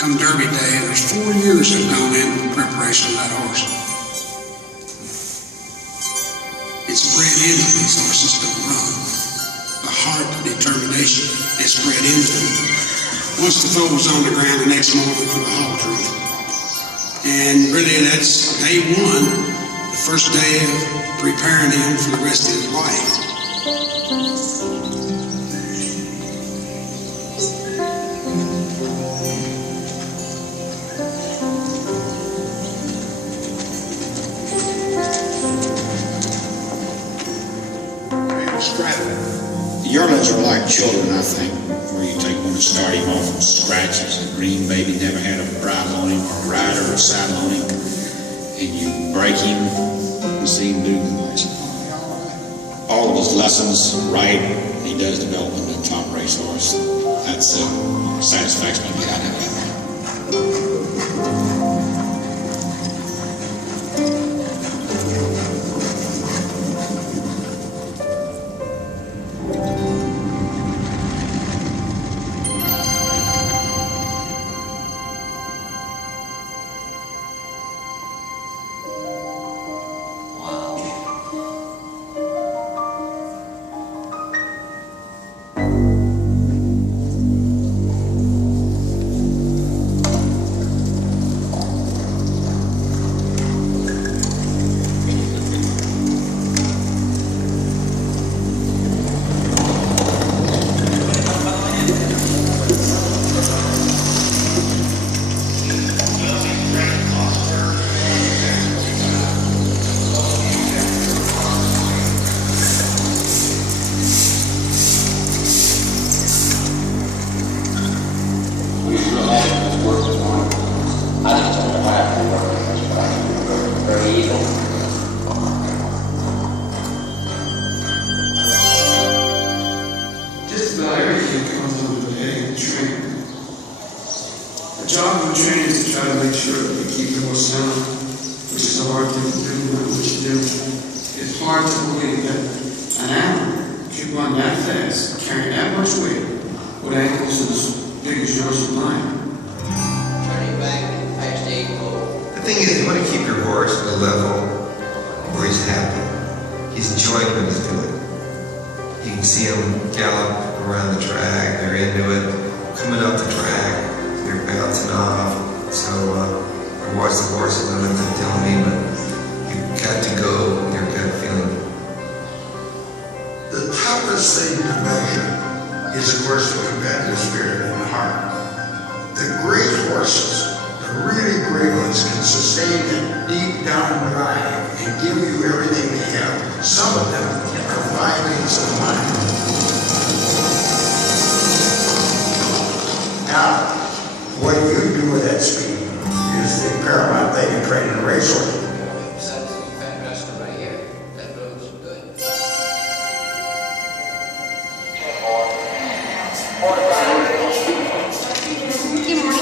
come Derby Day, there's 4 years have gone into preparation of that horse. It's bred into these horses to run. The heart, the determination is bred into them. Once the foal was on the ground, the next morning for the halter. And really that's day one, the first day of preparing him for the rest of his life. Yearlings are like children, I think, where you take one and start him off from scratches. A green baby never had a bridle on him, or a rider, or a saddle on him, and you break him and see him do all of his lessons right. He does develop into a top racehorse. That's satisfaction I get out of it.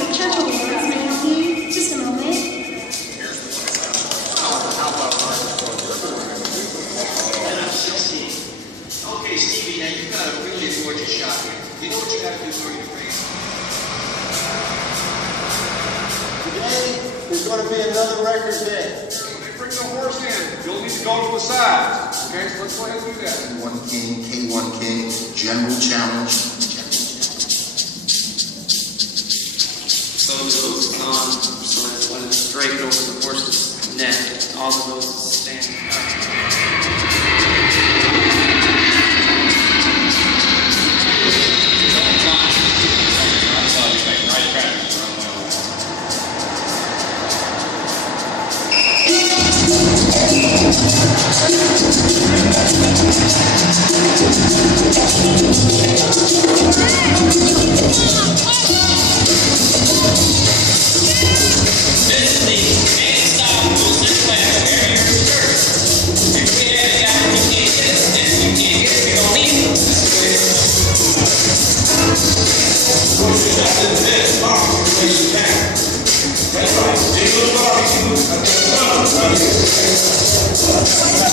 Churchill Downs, may I help you? Just a moment. Okay, Stevie, now you've got a really gorgeous shot here. You know what you got to do for your face. Today is going to be another record day. Okay, bring the horse in. You'll need to go to the sides. Okay, so let's go ahead and do that. One King, K1 King, General Challenge. So the hooks on, so that when it's draped over the horse's neck, all the hooks stand up.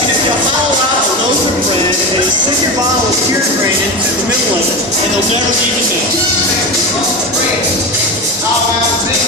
If you hollow out a loaf of bread and you stick your bottle of pure grain into the middle of it, and they'll never leave the mill. How about this?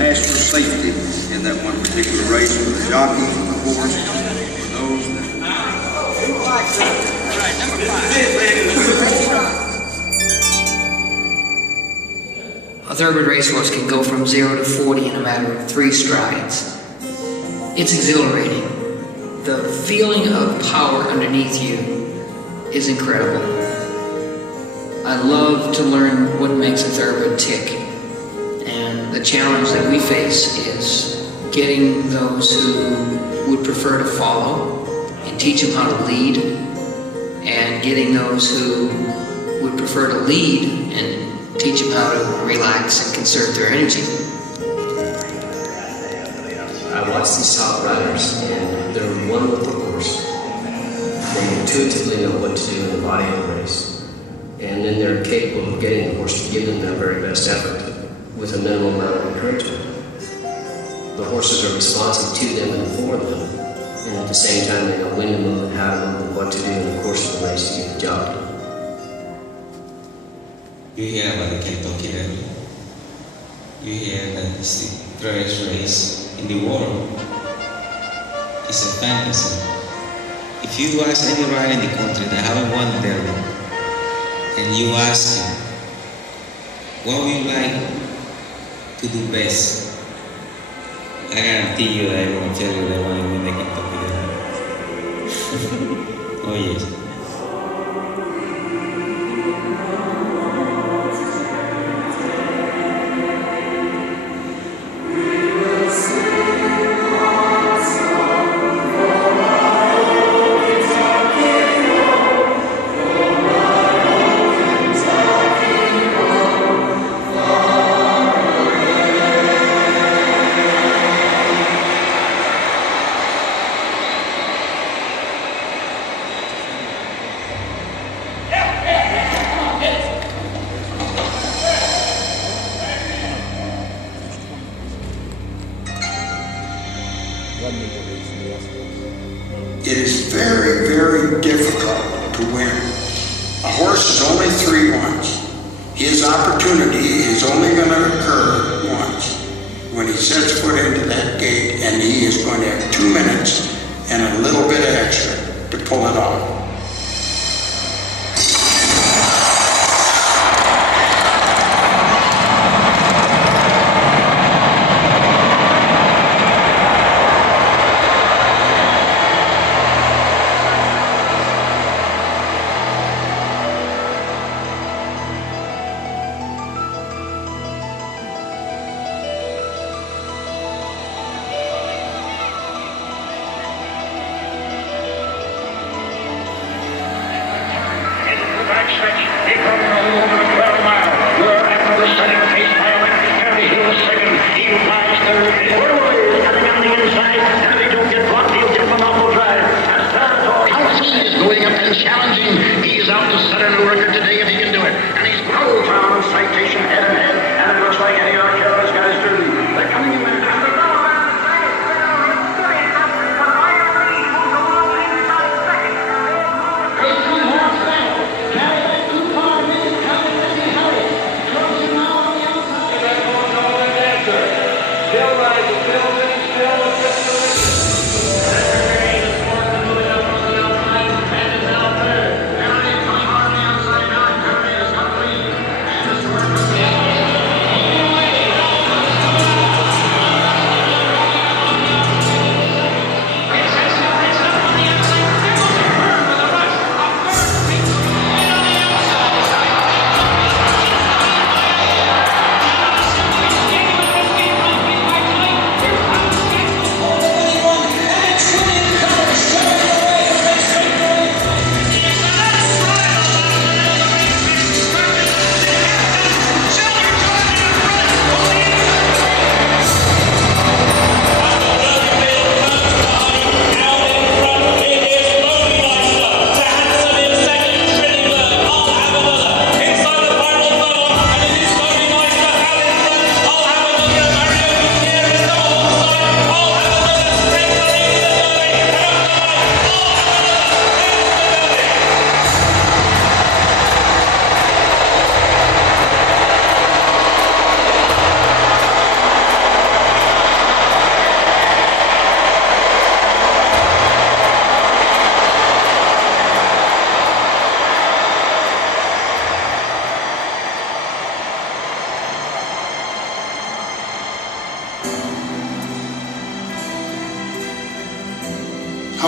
ask for safety in that one particular race for the jockey, for the horse, for those A thoroughbred racehorse can go from 0 to 40 in a matter of 3 strides. It's exhilarating. The feeling of power underneath you is incredible. I love to learn what makes a thoroughbred tick. And the challenge that we face is getting those who would prefer to follow and teach them how to lead, and getting those who would prefer to lead and teach them how to relax and conserve their energy. I watch these top riders, and they're one with the horse. They intuitively know what to do in the body of the race, and then they're capable of getting the horse to give them their very best effort with a minimal amount of encouragement. The horses are responsive to them and for them, and at the same time they know when to move and how to move and what to do in the course of the race to get the job done. You hear about the Kentucky Derby. You hear that it's the greatest race in the world. It's a fantasy. If you ask any rider in the country that haven't won the Derby, and you ask him, what would you like to do best? I guarantee you that everyone will tell you they want to win the Kentucky Derby. Oh yes. It is very, very difficult to win. A horse is only 3 once. His opportunity is only going to occur once. When he sets foot into that gate, and he is going to have 2 minutes and a little bit of extra to pull it off.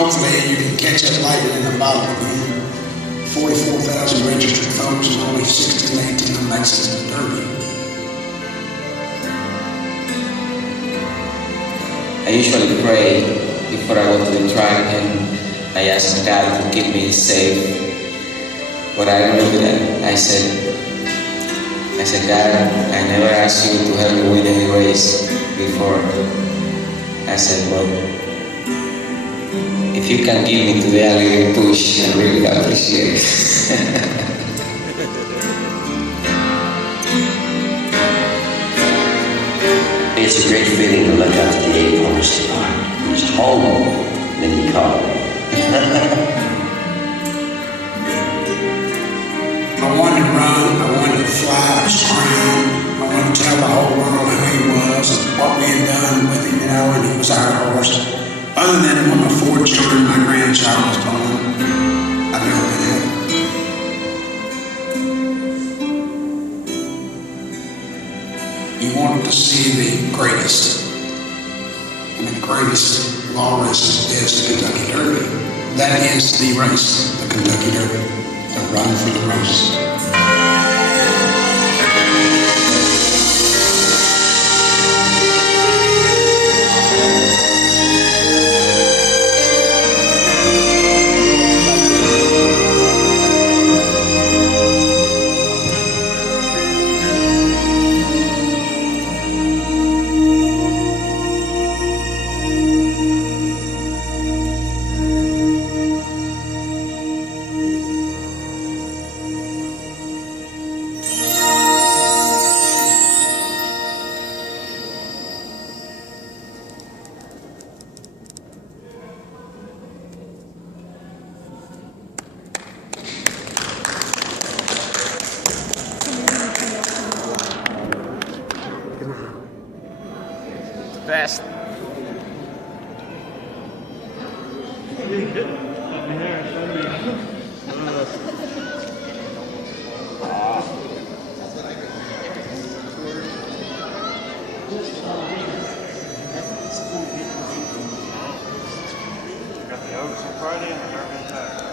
hopefully you can catch up later in the bottle again. 44,000 registered folks and only 16, 18 on Lexus and Derby. I usually pray before I go to the track, and I ask God to keep me safe. But I remember that I said, God, I never asked you to help me win any race before. I said, well, if you can give me today a little push, I really appreciate it. It's a great feeling to look up to the 8 horse who's home, then you call it. I wanted to run, I wanted to fly, scream, I wanted to tell the whole world who he was and what we had done with him, and he was our horse. Other than when my 4 children, my grandchild was born, I've never been happy. You wanted to see the greatest. And the greatest of all races is the Kentucky Derby. That is the race, the Kentucky Derby. The run for the roses. Best. Got the Oaks on Friday and the Derby on Saturday.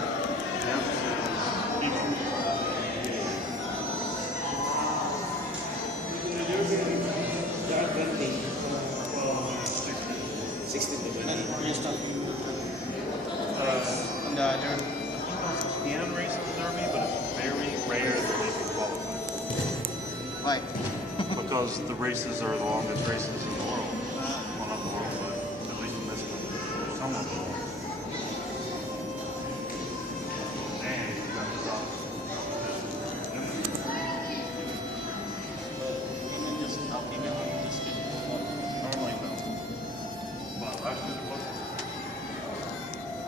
Can race in the Derby, but it's very rare that they can qualify. Like, Because the races are the longest races in the world. Well, not the world, but at least in this country. Some of them.